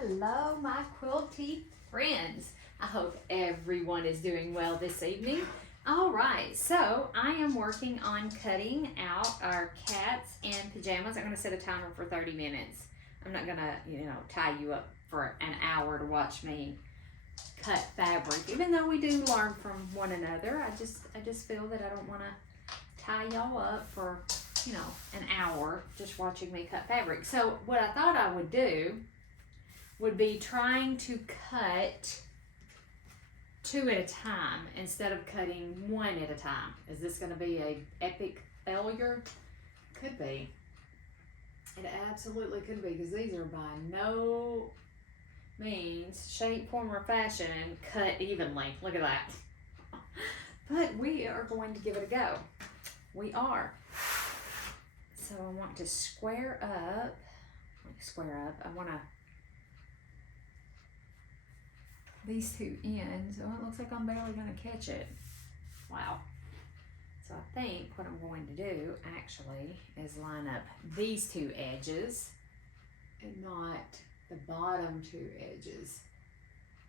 Hello, my quilty friends. I hope everyone is doing well this evening. All right, so I am working on cutting out our cats and pajamas. I'm going to set a timer for 30 minutes. I'm not going to, tie you up for an hour to watch me cut fabric, even though we do learn from one another. I just feel that I don't want to tie y'all up for, an hour just watching me cut fabric. So what I thought I would do would be trying to cut 2 at a time instead of cutting 1 at a time. Is this going to be an epic failure? Could be. It absolutely could be, because these are by no means, shape, form, or fashion cut evenly. Look at that. But we are going to give it a go. We are. So I want to square up. I want to these 2 ends. Oh, it looks like I'm barely going to catch it. Wow. So I think what I'm going to do actually is line up these 2 edges and not the bottom 2 edges.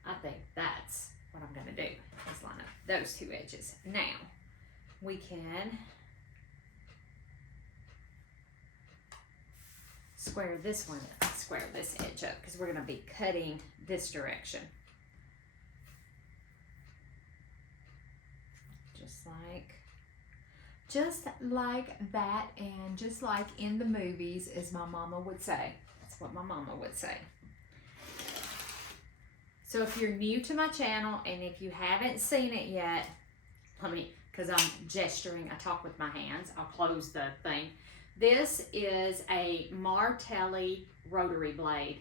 I think that's what I'm going to do, is line up those 2 edges. Now, we can square this edge up, because we're going to be cutting this direction. Just like that, and just like in the movies, as my mama would say. That's what my mama would say. So if you're new to my channel, and if you haven't seen it yet, because I'm gesturing, I talk with my hands. I'll close the thing. This is a Martelli rotary blade.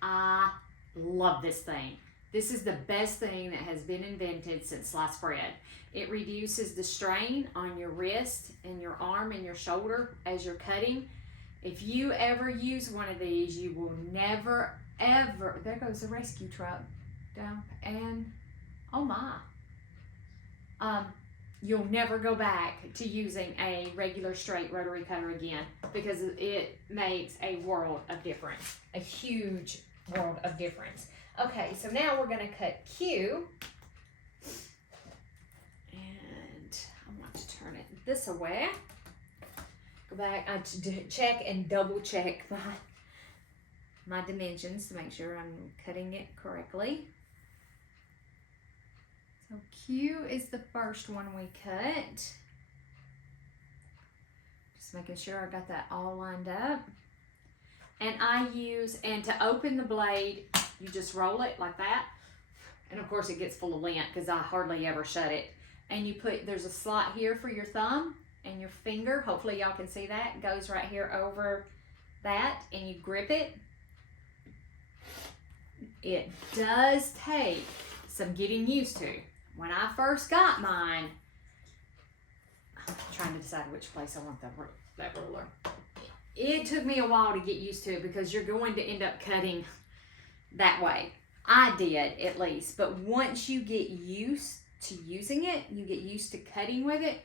I love this thing. This is the best thing that has been invented since sliced bread. It reduces the strain on your wrist and your arm and your shoulder as you're cutting. If you ever use one of these, you will never, ever, there goes the rescue truck down, and oh my. You'll never go back to using a regular straight rotary cutter again, because it makes a world of difference, a huge world of difference. Okay, so now we're going to cut Q, and I want to turn it this way. Go back, I check and double check my dimensions to make sure I'm cutting it correctly. So Q is the first one we cut. Just making sure I got that all lined up. And to open the blade, you just roll it like that. And of course it gets full of lint because I hardly ever shut it. And there's a slot here for your thumb and your finger. Hopefully y'all can see that. It goes right here over that, and you grip it. It does take some getting used to. When I first got mine, I'm trying to decide which place I want that ruler. It took me a while to get used to it, because you're going to end up cutting that way. I did, at least. But once you get used to using it, you get used to cutting with it,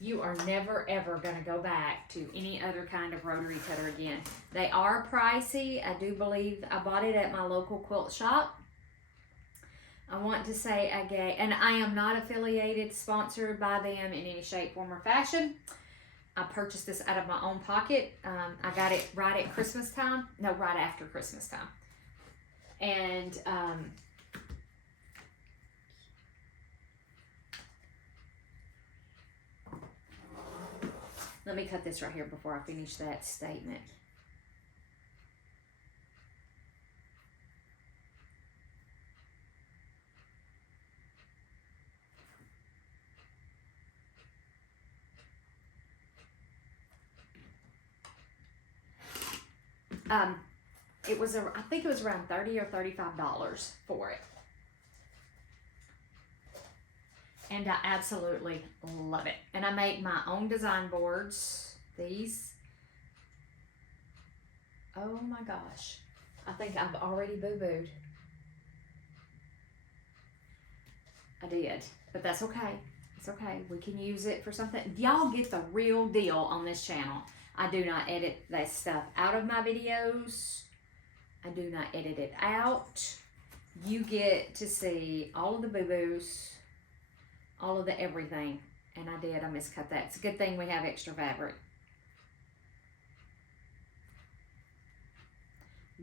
you are never ever going to go back to any other kind of rotary cutter again. They are pricey. I do believe I bought it at my local quilt shop. I want to say and I am not affiliated, sponsored by them in any shape, form, or fashion. I purchased this out of my own pocket. I got it right at Christmas time. No, right after Christmas time. And let me cut this right here before I finish that statement. I think it was around $30 or $35 for it. And I absolutely love it. And I make my own design boards. These. Oh my gosh. I think I've already boo-booed. I did. But that's okay. It's okay. We can use it for something. Y'all get the real deal on this channel. I do not edit that stuff out of my videos. I do not edit it out. You get to see all of the boo-boos, all of the everything. And I miscut that. It's a good thing we have extra fabric.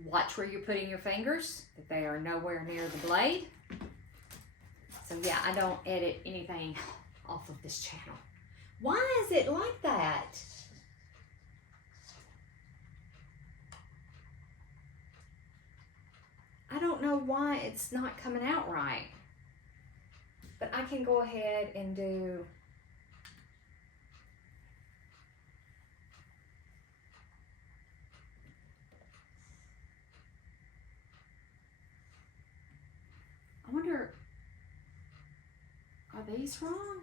Watch where you're putting your fingers, that they are nowhere near the blade. So yeah, I don't edit anything off of this channel. Why is it like that? I don't know why it's not coming out right. But I can go ahead and do I wonder, are these wrong?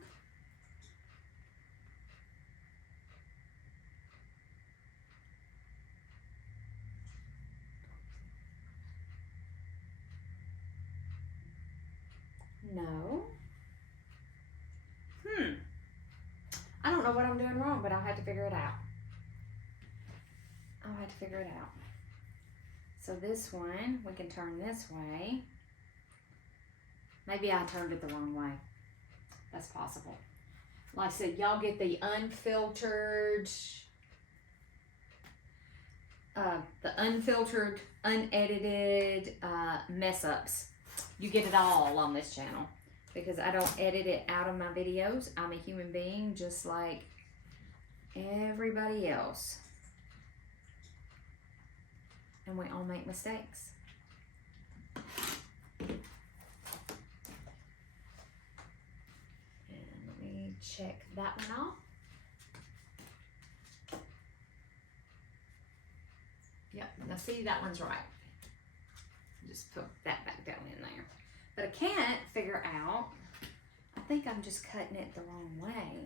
No. I don't know what I'm doing wrong, but I'll have to figure it out. I'll have to figure it out. So this one, we can turn this way. Maybe I turned it the wrong way. That's possible. Like I said, y'all get the unfiltered, unedited mess ups. You get it all on this channel because I don't edit it out of my videos. I'm a human being just like everybody else. And we all make mistakes. Check that one off. Yep, now see, that one's right. Just put that back down in there. But I can't figure out, I think I'm just cutting it the wrong way.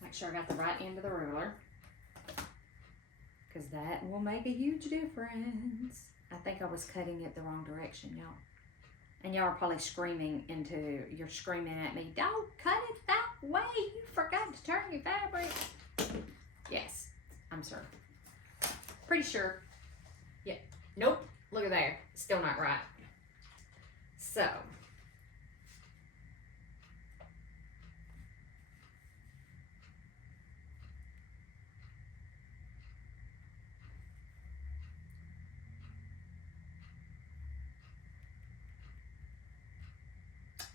Make sure I got the right end of the ruler, because that will make a huge difference. I think I was cutting it the wrong direction, y'all. And y'all are probably you're screaming at me, don't cut it that way. You forgot to turn your fabric. Yes, I'm sure. Pretty sure. Yeah, nope, look at there. Still not right. So.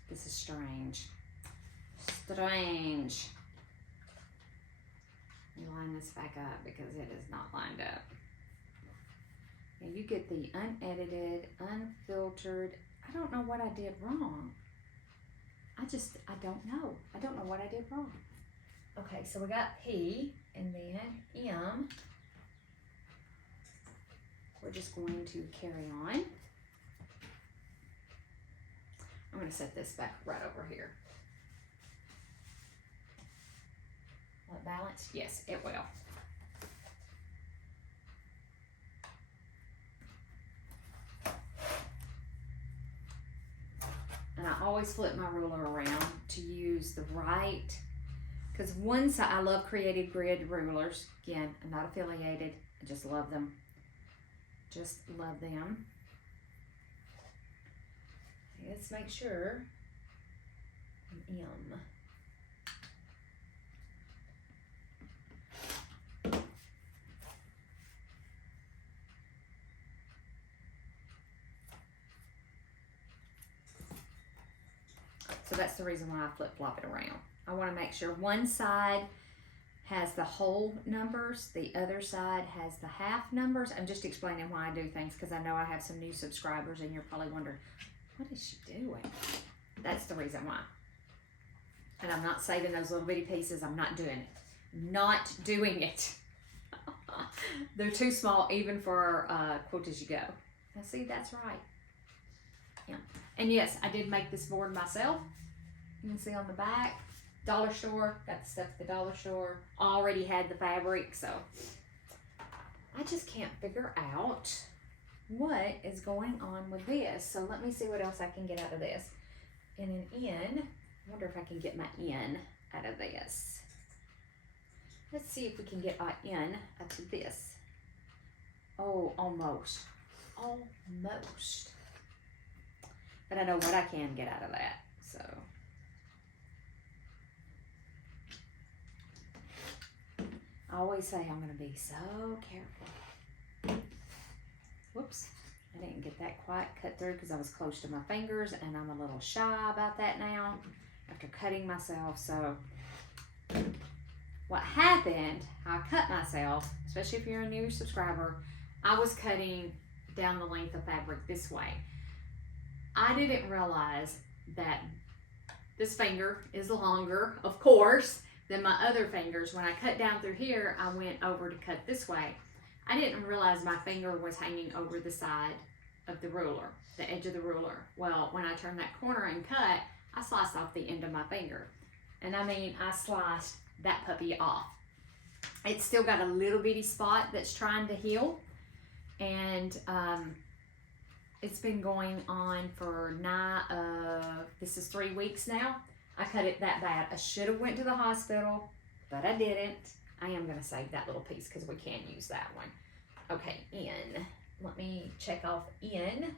This is strange. Strange. Let me line this back up because it is not lined up. And you get the unedited, unfiltered. I don't know what I did wrong. I don't know. I don't know what I did wrong. Okay, so we got P and then M. We're just going to carry on. I'm going to set this back right over here. Will it balance? Yes, it will. And I always flip my ruler around to use the right, because one side, I love Creative Grid rulers. Again, I'm not affiliated. I just love them. Just love them. Let's make sure M. So that's the reason why I flip-flop it around. I want to make sure one side has the whole numbers, the other side has the half numbers. I'm just explaining why I do things because I know I have some new subscribers and you're probably wondering, what is she doing? That's the reason why. And I'm not saving those little bitty pieces. I'm not doing it. Not doing it. They're too small even for Quilt As You Go. Now see, that's right. Yeah. And yes, I did make this board myself. You can see on the back, dollar store, got the stuff at the dollar store. Already had the fabric, so I just can't figure out what is going on with this. So let me see what else I can get out of this. And an N, I wonder if I can get my end out of this. Let's see if we can get our end out of this. Oh, almost. Almost. But I know what I can get out of that, so. I always say I'm going to be so careful. Whoops. I didn't get that quite cut through because I was close to my fingers, and I'm a little shy about that now after cutting myself. So what happened, I cut myself, especially if you're a new subscriber, I was cutting down the length of fabric this way. I didn't realize that this finger is longer, of course, than my other fingers. When I cut down through here, I went over to cut this way. I didn't realize my finger was hanging over the side of the ruler, the edge of the ruler. Well, when I turned that corner and cut, I sliced off the end of my finger. And I mean, I sliced that puppy off. It's still got a little bitty spot that's trying to heal. And it's been going on for this is 3 weeks now. I cut it that bad. I should have went to the hospital, but I didn't. I am going to save that little piece because we can use that one. Okay, in. Let me check off in.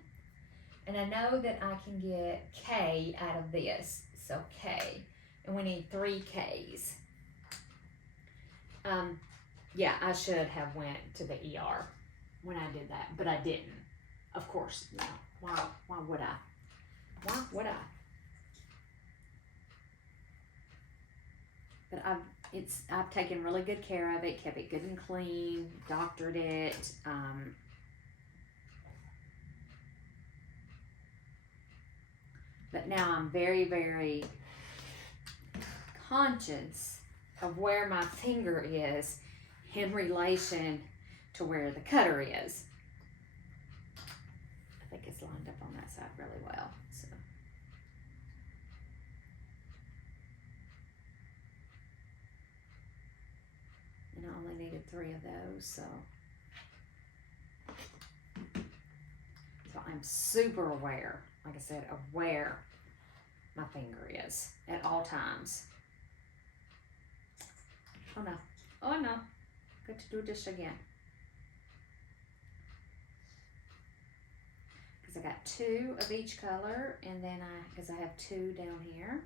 And I know that I can get K out of this. So K. And we need 3 Ks. Yeah, I should have went to the ER when I did that, but I didn't. Of course, no. Why would I? Why would I? But I've taken really good care of it, kept it good and clean, doctored it. But now I'm very, very conscious of where my finger is in relation to where the cutter is. I think it's lined up on that side really well. So. And I only needed 3 of those, so I'm super aware, like I said, of where my finger is at all times. Oh no, oh no, got to do this again. Because I got 2 of each color, and then because I have 2 down here.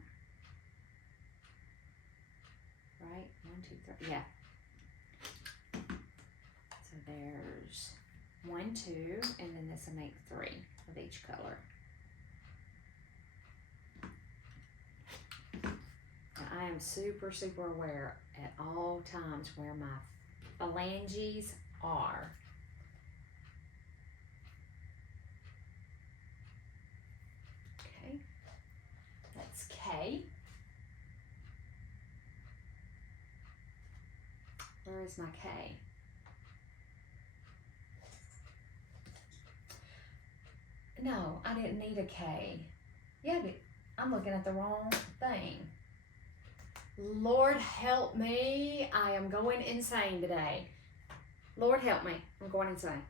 Right, 1, 2, 3, yeah. So there's 1, 2, and then this will make 3 of each color. Now I am super, super aware at all times where my phalanges are. Okay, that's K. Where is my K? No, I didn't need a K. Yeah, but I'm looking at the wrong thing. Lord help me. I am going insane today. Lord help me. I'm going insane.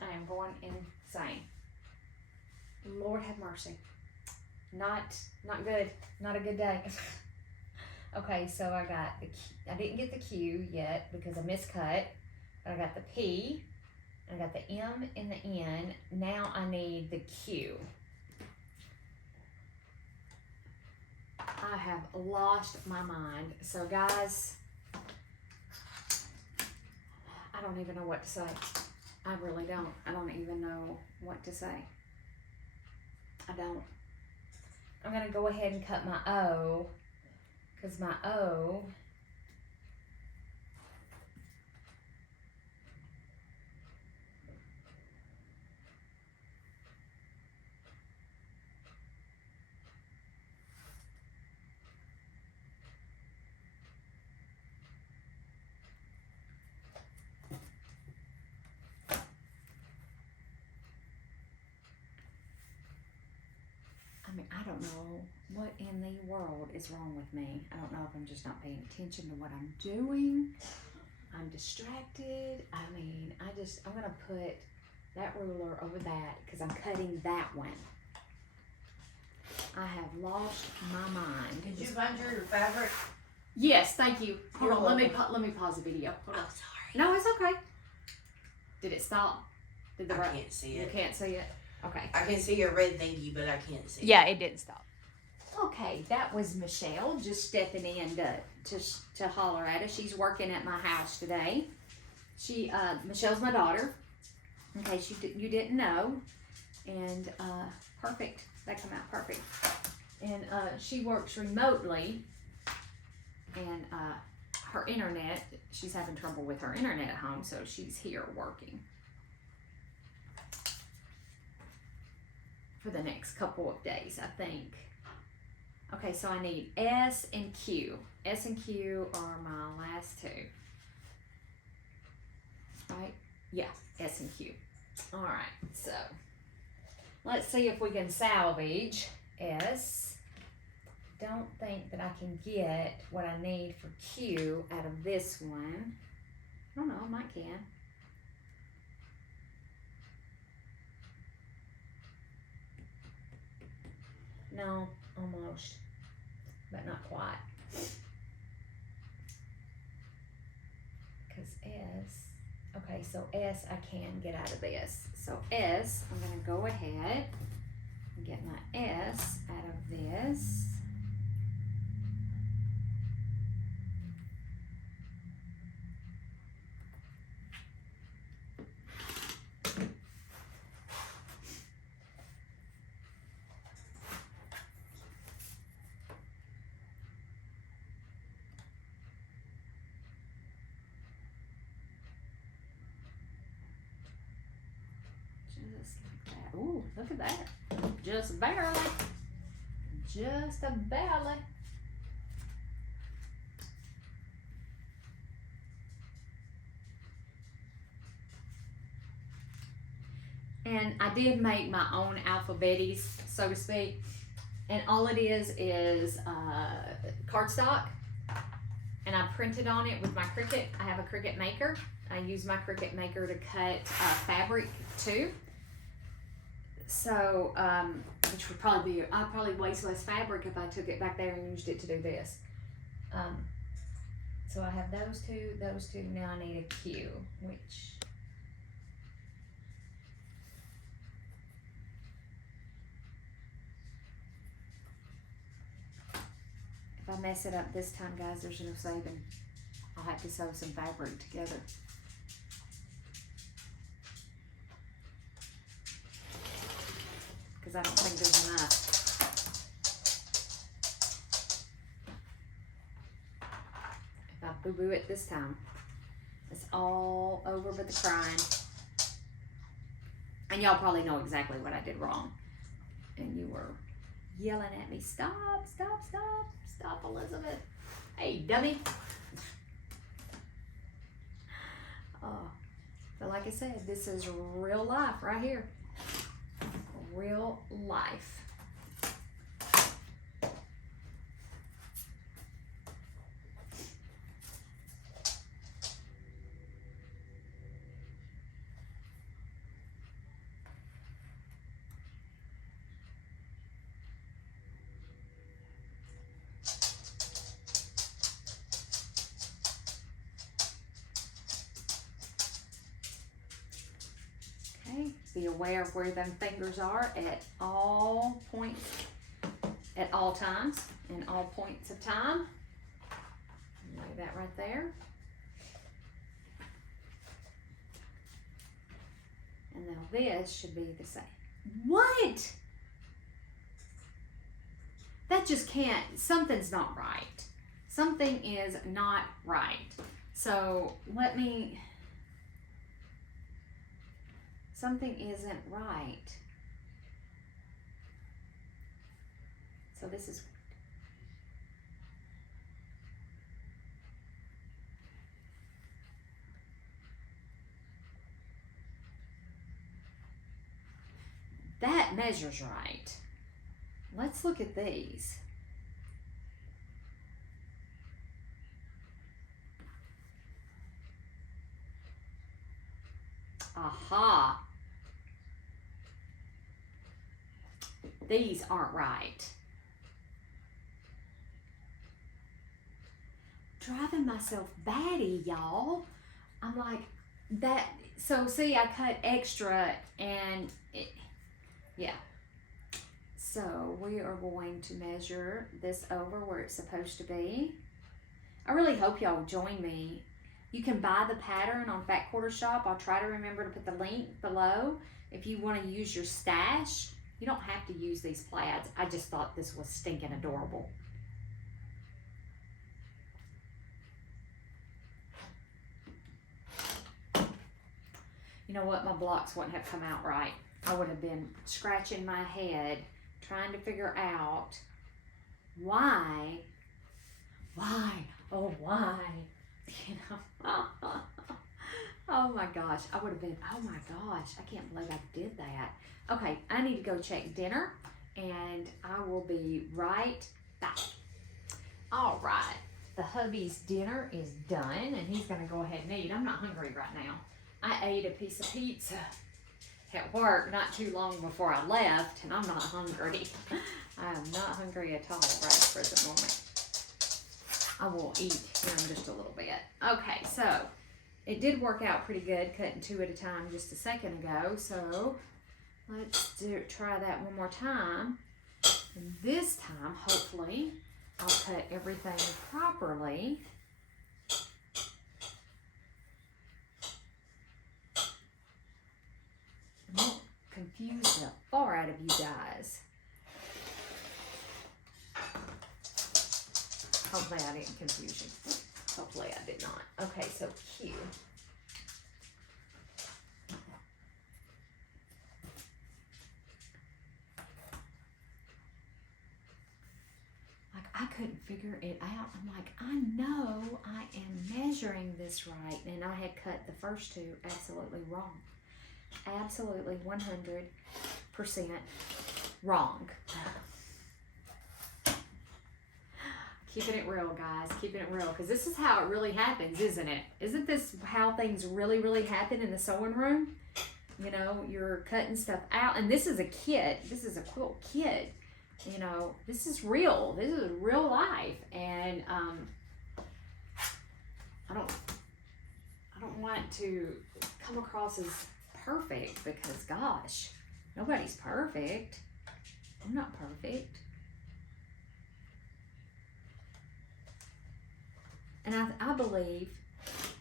I am going insane. Lord have mercy. Not good. Not a good day. Okay, so I got I didn't get the Q yet because I miscut. But I got the P. I got the M and the N. Now I need the Q. I have lost my mind. So guys, I don't even know what to say. I really don't. I don't even know what to say. I don't. I'm going to go ahead and cut my O, because my O I don't know what in the world is wrong with me. I don't know if I'm just not paying attention to what I'm doing. I'm distracted. I mean, I'm going to put that ruler over that because I'm cutting that one. I have lost my mind. Did you find your fabric? Yes, thank you. Hold You're on, welcome. let me pause the video. Hold on. I'm sorry. No, it's okay. Did it stop? Did the I right? can't see You it. can't see it. Okay. I can see your red thingy, but I can't see Yeah, it didn't stop. Okay, that was Michelle just stepping in to holler at us. She's working at my house today. Michelle's my daughter, in case you didn't know, and perfect. That come out perfect. And she works remotely, and her internet. She's having trouble with her internet at home, so she's here working for the next couple of days, I think. Okay, so I need S and Q. S and Q are my last two. Right? Yeah, S and Q. All right, so let's see if we can salvage S. Don't think that I can get what I need for Q out of this one. I don't know, I might can. No, almost, but not quite. Because S, okay, so S I can get out of this. So S, I'm gonna go ahead and get my S out of this. Just like that. Ooh, look at that. Just barely. Just a barely. And I did make my own alphabetes, so to speak. And all it is cardstock. And I printed on it with my Cricut. I have a Cricut maker. I use my Cricut maker to cut fabric too. So, which would probably be, I'd probably waste less fabric if I took it back there and used it to do this. So I have those two. Now I need a Q, which, if I mess it up this time, guys, there's no saving. I'll have to sew some fabric together. Because I don't think there's enough. If I boo-boo it this time, it's all over but the crying. And y'all probably know exactly what I did wrong. And you were yelling at me, stop, stop, stop, stop, Elizabeth. Hey, dummy. Oh, but like I said, this is real life right here. Real life. Okay, be aware of where them fingers are at all points, at all times, and all points of time. Lay that right there. And now this should be the same. What? That just can't, something's not right. Something is not right. So let me, something isn't right. So this is, that measures right. Let's look at these. Aha. These aren't right. Driving myself batty, y'all. I'm like, that, so see, I cut extra and yeah. So we are going to measure this over where it's supposed to be. I really hope y'all join me. You can buy the pattern on Fat Quarter Shop. I'll try to remember to put the link below. If you want to use your stash, you don't have to use these plaids. I just thought this was stinking adorable. You know what? My blocks wouldn't have come out right. I would have been scratching my head trying to figure out why, oh why, you know. Oh my gosh, I would have been, oh my gosh, I can't believe I did that. Okay, I need to go check dinner and I will be right back. All right, the hubby's dinner is done and he's gonna go ahead and eat. I'm not hungry right now. I ate a piece of pizza at work not too long before I left and I'm not hungry. I am not hungry at all right at the present moment. I will eat here in just a little bit. Okay, so it did work out pretty good cutting 2 at a time just a second ago. So let's try that one more time. And this time, hopefully, I'll cut everything properly. I won't confuse the far out of you guys. Hopefully I didn't confuse you. Hopefully I did not. Okay, so cute. Like, I couldn't figure it out. I'm like, I know I am measuring this right. And I had cut the first 2 absolutely wrong. Absolutely 100% wrong. Keeping it real, guys. Keeping it real. Because this is how it really happens, isn't it? Isn't this how things really, really happen in the sewing room? You know, you're cutting stuff out. And this is a kit. This is a quilt kit. You know, this is real. This is real life. And I don't want to come across as perfect because, gosh, nobody's perfect. I'm not perfect. And I believe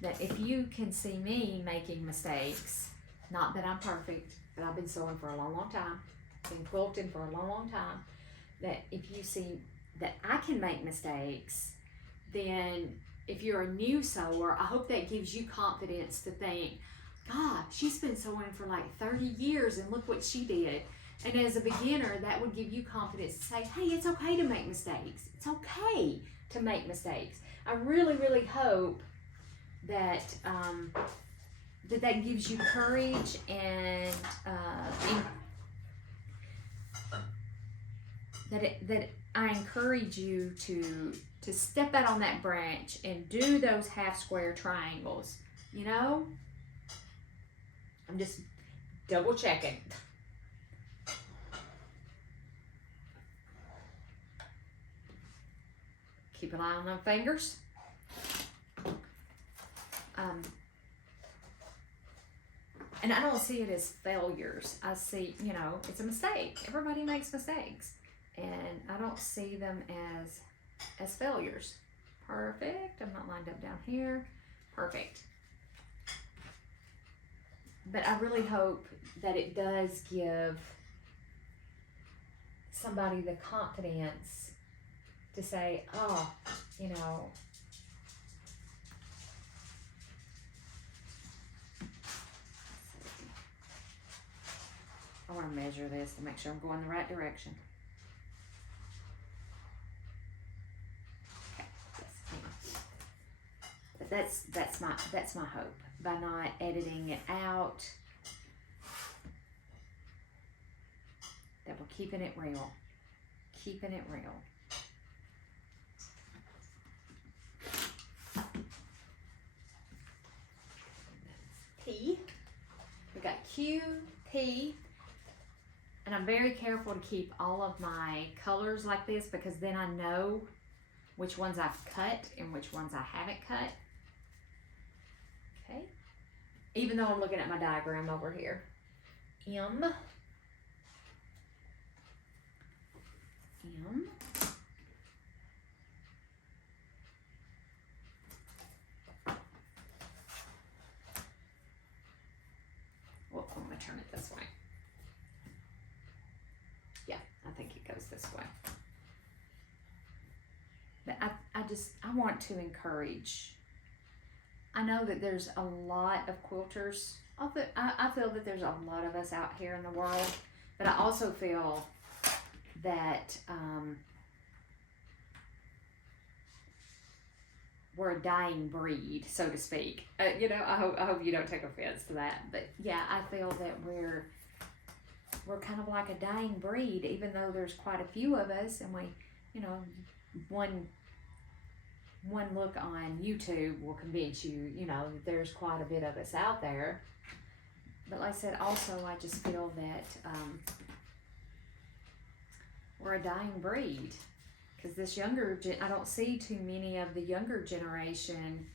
that if you can see me making mistakes, not that I'm perfect, but I've been sewing for a long, long time, been quilting for a long, long time, that if you see that I can make mistakes, then if you're a new sewer, I hope that gives you confidence to think, God, she's been sewing for like 30 years and look what she did. And as a beginner, that would give you confidence to say, hey, it's okay to make mistakes. It's okay to make mistakes. I really, really hope that that gives you courage and that I encourage you to step out on that branch and do those half square triangles. You know, I'm just double checking. Keep an eye on them fingers. And I don't see it as failures. I see, you know, it's a mistake. Everybody makes mistakes. And I don't see them as failures. Perfect. I'm not lined up down here. Perfect. But I really hope that it does give somebody the confidence to say, oh, you know, I want to measure this to make sure I'm going the right direction. Okay, yes, but that's my hope, by not editing it out, that we're keeping it real. Keeping it real. P. We got Q, P. And I'm very careful to keep all of my colors like this because then I know which ones I've cut and which ones I haven't cut. Okay. Even though I'm looking at my diagram over here. M. Well, I'm going to turn it this way. Yeah, I think it goes this way. But I want to encourage. I know that there's a lot of quilters. I feel that there's a lot of us out here in the world, but I also feel that we're a dying breed, so to speak. You know, I hope you don't take offense to that, but yeah, I feel that we're kind of like a dying breed, even though there's quite a few of us, and we, you know, one look on YouTube will convince you, you know, that there's quite a bit of us out there. But like I said, also I just feel that we're a dying breed. Because this I don't see too many of the younger generation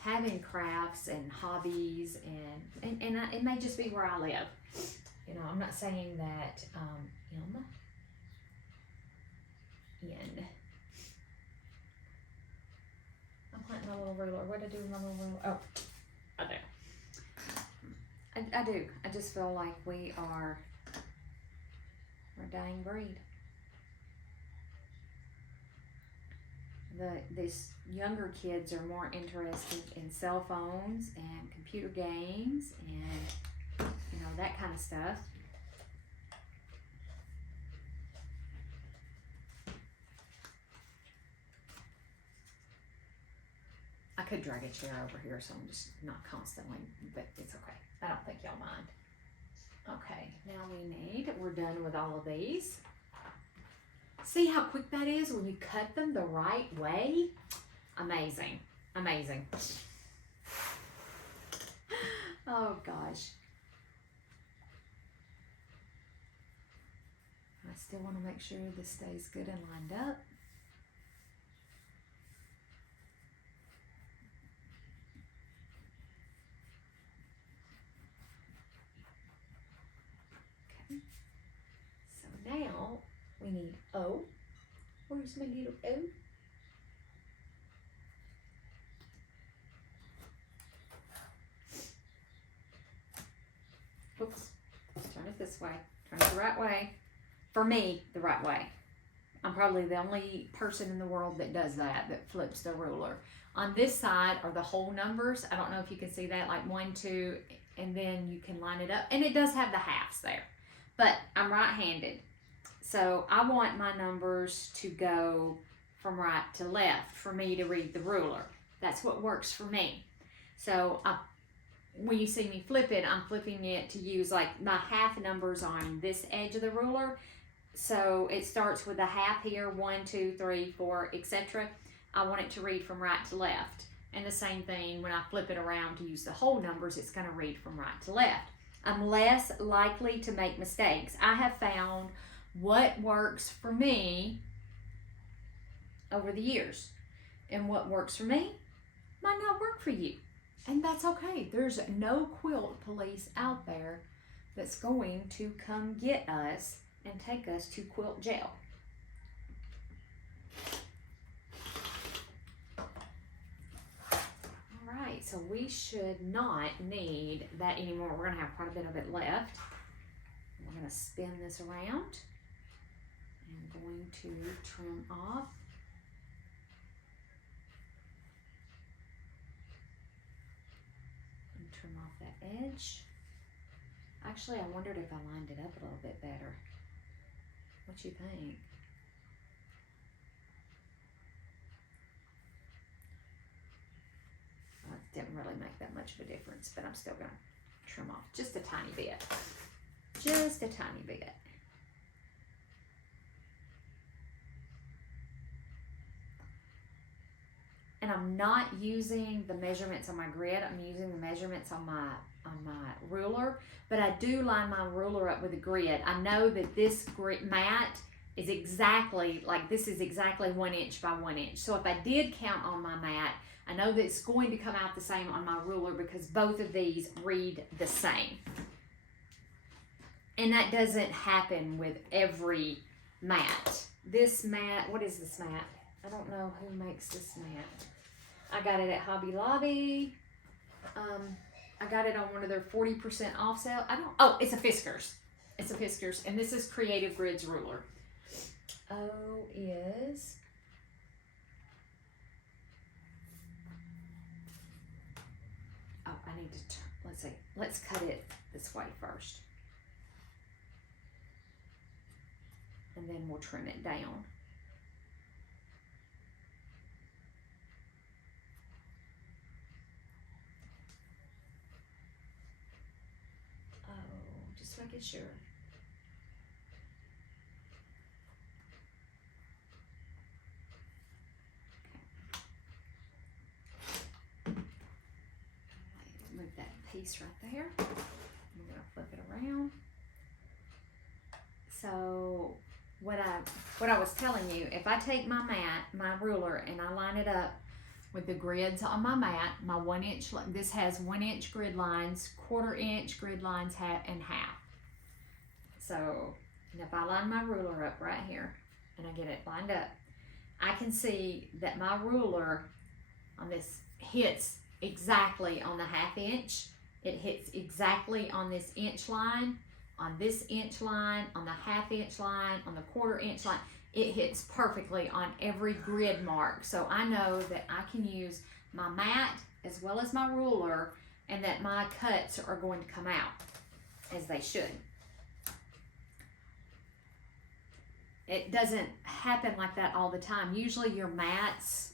having crafts and hobbies, and it may just be where I live. You know, I'm not saying that N. I'm planting my little ruler. What did I do with my little ruler? Oh, I do. I do. I just feel like we're a dying breed. These younger kids are more interested in cell phones and computer games and, you know, that kind of stuff. I could drag a chair over here so I'm just not constantly, but it's okay. I don't think y'all mind. Okay, now we're done with all of these. See how quick that is when you cut them the right way? Amazing, amazing. Oh gosh. I still want to make sure this stays good and lined up. Okay. So now we need O. Where's my little O? Oops. Turn it this way. Turn it the right way. For me, the right way. I'm probably the only person in the world that does that flips the ruler. On this side are the whole numbers. I don't know if you can see that, like 1, 2, and then you can line it up. And it does have the halves there. But I'm right-handed. So I want my numbers to go from right to left for me to read the ruler. That's what works for me. So when you see me flip it, I'm flipping it to use like my half numbers on this edge of the ruler. So it starts with a half here, 1, 2, 3, 4, etc. I want it to read from right to left. And the same thing when I flip it around to use the whole numbers, it's going to read from right to left. I'm less likely to make mistakes. I have found what works for me over the years. And what works for me might not work for you. And that's okay. There's no quilt police out there that's going to come get us and take us to quilt jail. Alright, so we should not need that anymore. We're going to have quite a bit of it left. We're going to spin this around. I'm going to trim off. And trim off that edge. Actually, I wondered if I lined it up a little bit better. What you think? Well, it didn't really make that much of a difference, but I'm still going to trim off just a tiny bit. Just a tiny bit. and I'm not using the measurements on my grid. I'm using the measurements on my ruler, but I do line my ruler up with a grid. I know that this mat is exactly, like this is exactly 1 inch by 1 inch. So if I did count on my mat, I know that it's going to come out the same on my ruler because both of these read the same. And that doesn't happen with every mat. This mat, what is this mat? I don't know who makes this mat. I got it at Hobby Lobby. I got it on one of their 40% off sale. Oh, it's a Fiskars. It's a Fiskars, and this is Creative Grids ruler. Oh, is... Oh, I need to, let's see. Let's cut it this way first. And then we'll trim it down. Oh, just making sure. Move that piece right there. I'm gonna flip it around. So what I was telling you, if I take my mat, my ruler, and I line it up with the grids on my mat, my 1 inch, this has 1 inch grid lines, 1/4 inch grid lines, and half. So, and if I line my ruler up right here, and I get it lined up, I can see that my ruler on this hits exactly on the 1/2 inch. It hits exactly on this inch line, on this inch line, on the 1/2 inch line, on the 1/4 inch line. It hits perfectly on every grid mark. So I know that I can use my mat as well as my ruler, and that my cuts are going to come out as they should. It doesn't happen like that all the time. Usually your mats,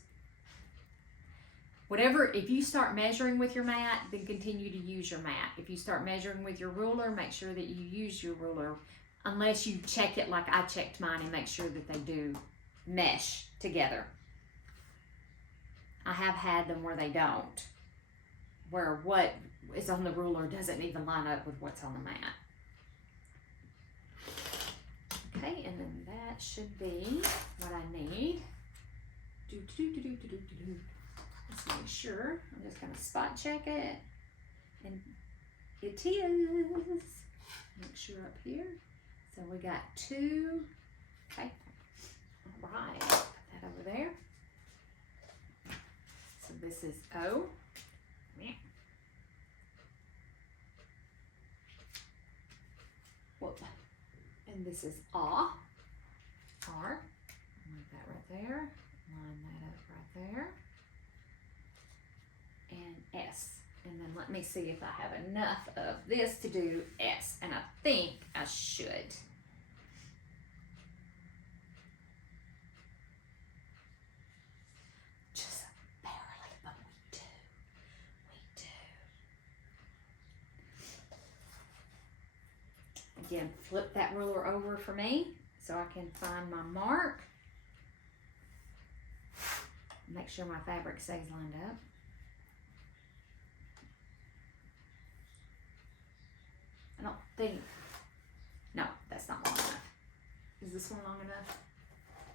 whatever, if you start measuring with your mat, then continue to use your mat. If you start measuring with your ruler, make sure that you use your ruler, unless you check it like I checked mine and make sure that they do mesh together. I have had them where they don't, where what is on the ruler doesn't even line up with what's on the mat. Okay, and then that should be what I need. Let's make sure. I'm just going to spot check it. And it is. Make sure up here. So we got 2. Okay. All right. Put that over there. So this is O. Whoop. And this is R. R. Move that right there. Line that up right there. And S. And then let me see if I have enough of this to do S. And I think I should. Just barely, but we do. Again, flip that ruler over for me so I can find my mark. Make sure my fabric stays lined up. I don't think, no, that's not long enough. Is this one long enough?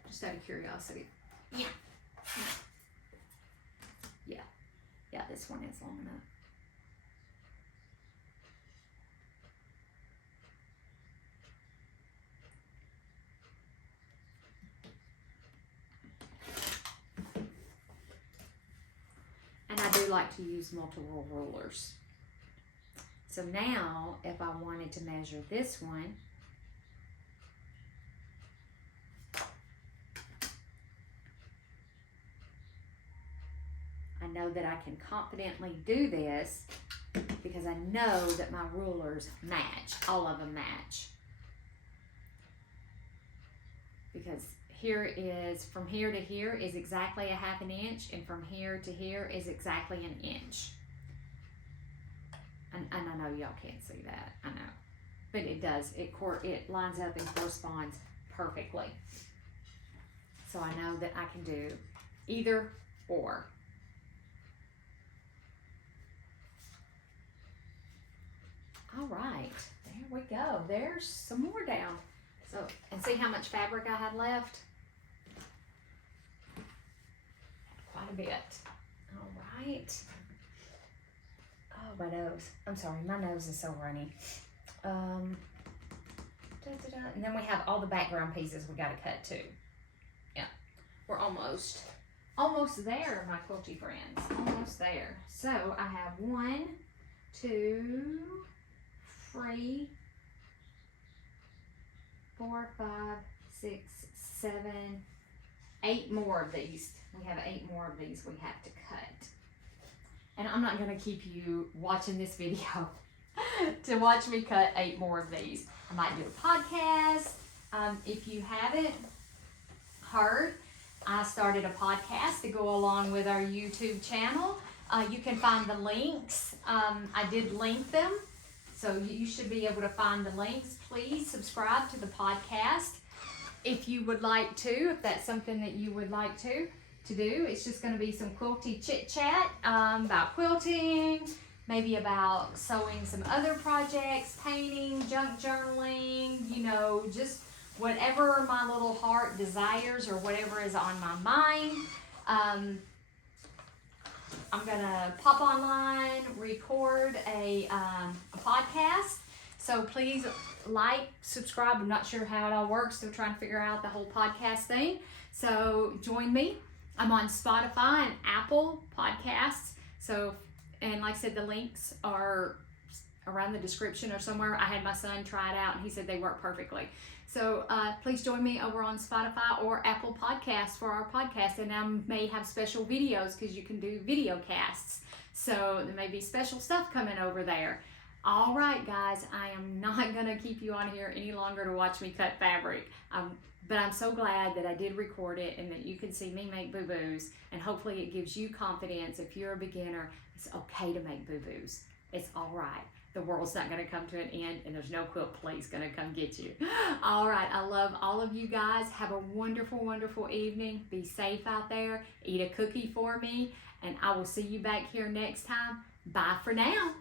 Just out of curiosity. Yeah. Yeah, this one is long enough. And I do like to use multiple rulers. So now, if I wanted to measure this one, I know that I can confidently do this because I know that my rulers match. All of them match. Because here is, from here to here is exactly a 1/2 inch, and from here to here is exactly 1 inch. And I know y'all can't see that, I know. But it does, it lines up and corresponds perfectly. So I know that I can do either or. go. There's some more down. So, and see how much fabric I had left? Quite a bit. All right. Oh, my nose. I'm sorry, my nose is so runny. And then we have all the background pieces we gotta cut too. Yeah, we're almost there, my quilty friends. Almost there. So I have 1, 2, 3, 4, 5, 6, 7, 8 more of these. We have 8 more of these we have to cut. And I'm not gonna keep you watching this video to watch me cut 8 more of these. I might do a podcast. If you haven't heard, I started a podcast to go along with our YouTube channel. You can find the links. I did link them, so you should be able to find the links. Please subscribe to the podcast if you would like to, if that's something that you would like to do. It's just going to be some quilty chit chat about quilting, maybe about sewing some other projects, painting, junk journaling, you know, just whatever my little heart desires or whatever is on my mind. I'm gonna pop online, record a podcast. So please like, subscribe. I'm not sure how it all works. Still trying to figure out the whole podcast thing. So join me. I'm on Spotify and Apple Podcasts. So, and like I said, the links are around the description or somewhere. I had my son try it out and he said they work perfectly. So please join me over on Spotify or Apple Podcasts for our podcast. And I may have special videos because you can do video casts. So there may be special stuff coming over there. All right, guys, I am not going to keep you on here any longer to watch me cut fabric. But I'm so glad that I did record it and that you can see me make boo-boos. And hopefully it gives you confidence. If you're a beginner, it's okay to make boo-boos. It's all right. The world's not going to come to an end, and there's no quilt police going to come get you. All right, I love all of you guys. Have a wonderful, wonderful evening. Be safe out there. Eat a cookie for me, and I will see you back here next time. Bye for now.